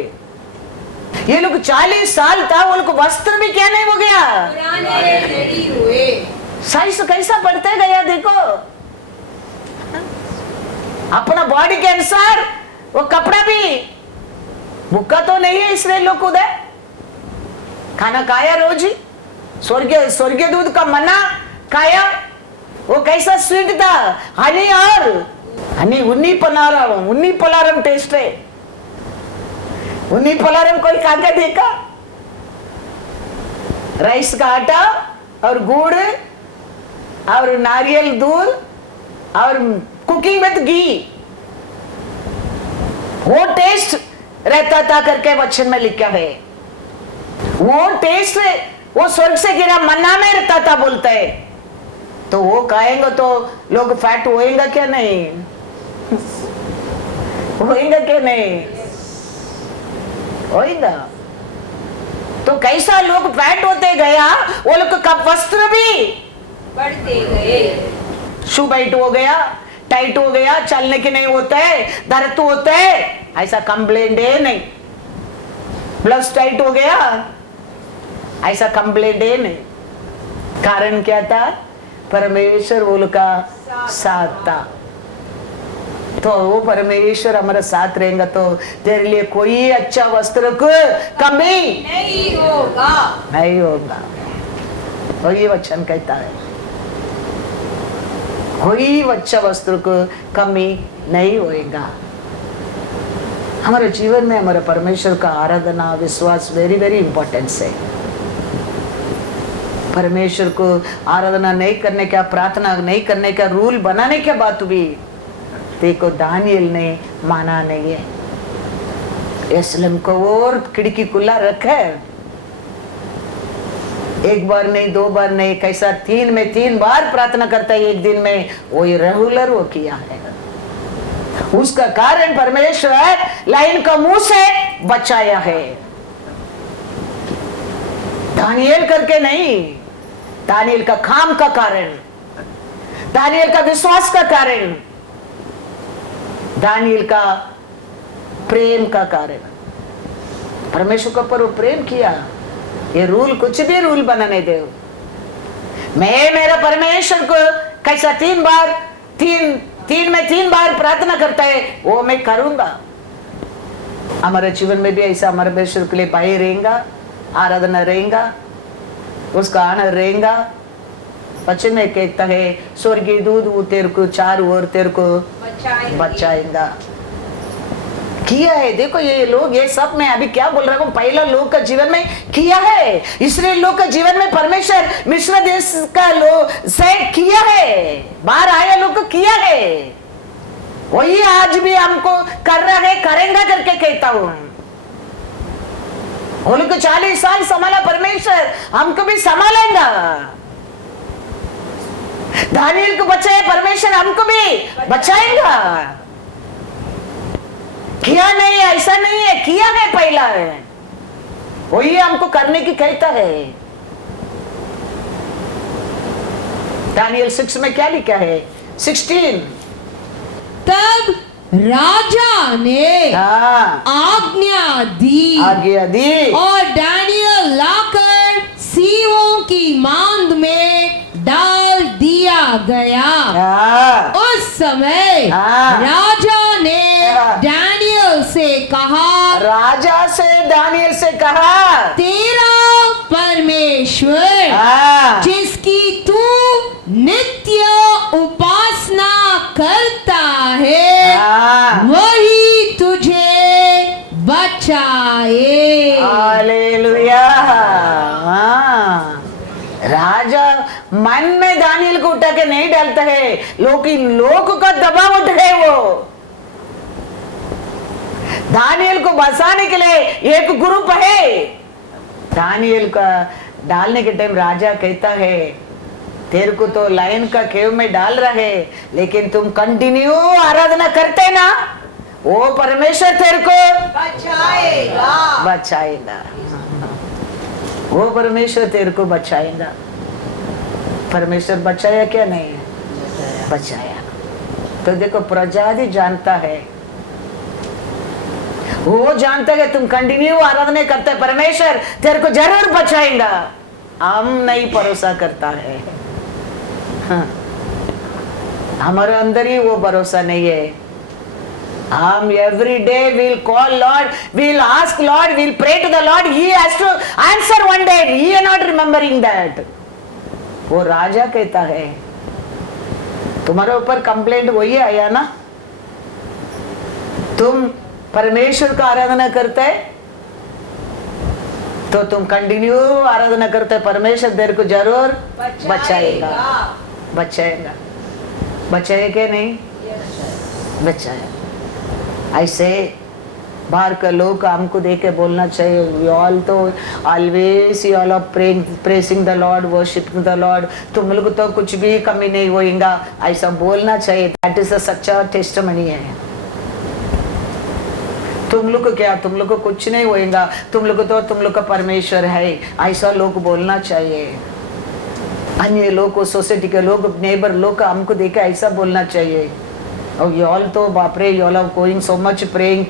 ये लोग 40 साल था, वो लोग वस्त्र भी क्या नहीं हो गया, पुराने नहीं हुए। साइज कैसा बढ़ते गया देखो। अपना बॉडी के अनुसार वो कपड़ा भी भूखा तो नहीं है इसलिए लोग उधर खाना खाया रोज ही। स्वर्गीय दूध का मन्ना खाया, वो कैसा स्वीट था, हनी और हनी उन्नी पलारम टेस्ट है। उन्नी पलारम कोई खा के देखा। राइस का आटा और गुड़ और नारियल दूध और कुकिंग विद घी, वो टेस्ट रहता था करके वचन में लिखा है। वो टेस्ट वो स्वर्ग से गिरा मन्ना में रहता था बोलते है। तो वो खाएंगे तो लोग फैट होएगा क्या नहीं, होएगा क्या नहीं होएगा। तो कैसा लोग फैट होते गया, वो लोग का वस्त्र भी बढ़ते गए। शू टाइट हो गया, टाइट हो गया, चलने के नहीं होता है, दर्द होता है, ऐसा कंप्लेंट है नहीं। ब्लाउज टाइट हो गया, ऐसा कंप्लेंट है नहीं। कारण क्या था, परमेश्वर बोल का साथ था। तो वो परमेश्वर हमारा साथ रहेगा तो तेरे लिए कोई अच्छा वस्त्र को कमी नहीं होगा, नहीं होगा। और ये वचन कहता है कोई अच्छा वस्त्र को कमी नहीं होएगा। हमारे जीवन में हमारे परमेश्वर का आराधना विश्वास वेरी वेरी इंपॉर्टेंस है। परमेश्वर को आराधना नहीं करने का, प्रार्थना नहीं करने का रूल बनाने के बाद भी देखो दानियल ने माना नहीं है। इस्लाम को और खिड़की खुला रखा है, एक बार नहीं, 2 बार नहीं, कैसा 3 में 3 बार प्रार्थना करता है एक दिन में, वो रेगुलर वो किया है। उसका कारण परमेश्वर लाइन का मुंह से बचाया है। दानियल करके नहीं, दानियल का काम का कारण, दानियल का विश्वास का कारण, दानियल का प्रेम का कारण। परमेश्वर के ऊपर वो प्रेम किया। ये रूल कुछ भी रूल बनाने दे, मैं मेरा परमेश्वर को कैसा 3 बार 3 में 3 बार प्रार्थना करता है वो मैं करूंगा। हमारे जीवन में भी ऐसा हमारे परमेश्वर के लिए भय रहेगा, आराधना रहेगा, उसका आनंद रहेगा। वचन में कहता है स्वर्गीय दूध वो तेरे को चारों ओर तेरे को बचाएगा। किया है। देखो ये लोग ये सब मैं अभी क्या बोल रहा हूँ, पहला लोग का जीवन में किया है। इसलिए लोग का जीवन में परमेश्वर मिस्र देश का लोग से किया है, बाहर आया लोग को किया है, वही आज भी हमको कर रहा है, करेंगे करके कहता हूँ। वो लोग 40 साल संभाला परमेश्वर, हमको भी संभालेगा। दानियल को बचाए परमेश्वर, हमको भी बचाएगा। किया नहीं ऐसा नहीं है, किया है पहला है। वही हमको करने की कहता है। दानियल 6 में क्या लिखा है? 16। तब राजा ने हाँ, आज्ञा दी आज्ञा दी और दानियल लाकर सिंहों की मांद में डाल दिया गया। हाँ, उस समय हाँ। राजा ने हाँ। दानियल से कहा, राजा से दानियल से कहा, तेरा परमेश्वर हाँ, जिसकी तू नित्य उपासना करता है, हाँ, वही तुझे बचाए। हालेलुया। हाँ, राजा मन में दानियल को उठा के नहीं डालता है, लोग का दबाव उठ है। वो दानियल को बचाने के लिए एक ग्रुप है। दानियल का डालने के टाइम राजा कहता है, तेरे को तो लाइन का केव में डाल रहे, लेकिन तुम कंटिन्यू आराधना करते ना, वो परमेश्वर तेरे को बचाएगा। वो परमेश्वर तेरे को बचाएगा। परमेश्वर बचाया क्या? नहीं बचाया। तो देखो, प्रजाति जानता है, वो जानता है तुम कंटिन्यू आराधना करते, परमेश्वर तेरे को जरूर बचाएगा। हम नहीं भरोसा करता है। हाँ, हमारे अंदर ही वो भरोसा नहीं है। हम every day will call Lord, will ask Lord, will pray to the Lord. He has to answer one day. He is not remembering that. वो राजा कहता है, तुम्हारे ऊपर कंप्लेंट वही आया ना, तुम परमेश्वर का आराधना करते है, तो तुम कंटिन्यू आराधना करते, परमेश्वर तेरे को जरूर बचाएगा। बचाएगा। बचाए के नहीं? बचाए। ऐसे बाहर का लोग हमको देख के बोलना चाहिए, वी ऑल तो always you all are praying, pressing the Lord, worshipping the Lord, तुम लोग तो कुछ भी कमी नहीं होएगा, ऐसा बोलना चाहिए। दैट इज अ सच्चा टेस्टिमनी है। तुम लोग को क्या, तुम लोग को कुछ नहीं होएगा, तुम लोग तो तुम लोग का परमेश्वर है, ऐसा लोग बोलना चाहिए। अन्य लोग को, सोसाइटी के लोग, नेबर लोग का हमको देखा ऐसा बोलना चाहिए। और you all तो बाप रे, you all are going so much praying,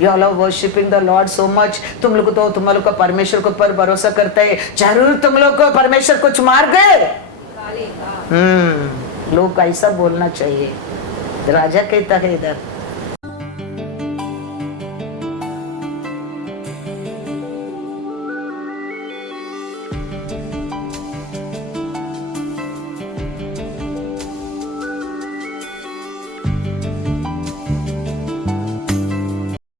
you all are worshiping the Lord so much। तुम लोग तो तुम लोग का परमेश्वर के ऊपर भरोसा करते हैं, जरूर तुम लोग को परमेश्वर कुछ मार गए। लोग ऐसा बोलना चाहिए। राजा कहता है इधर,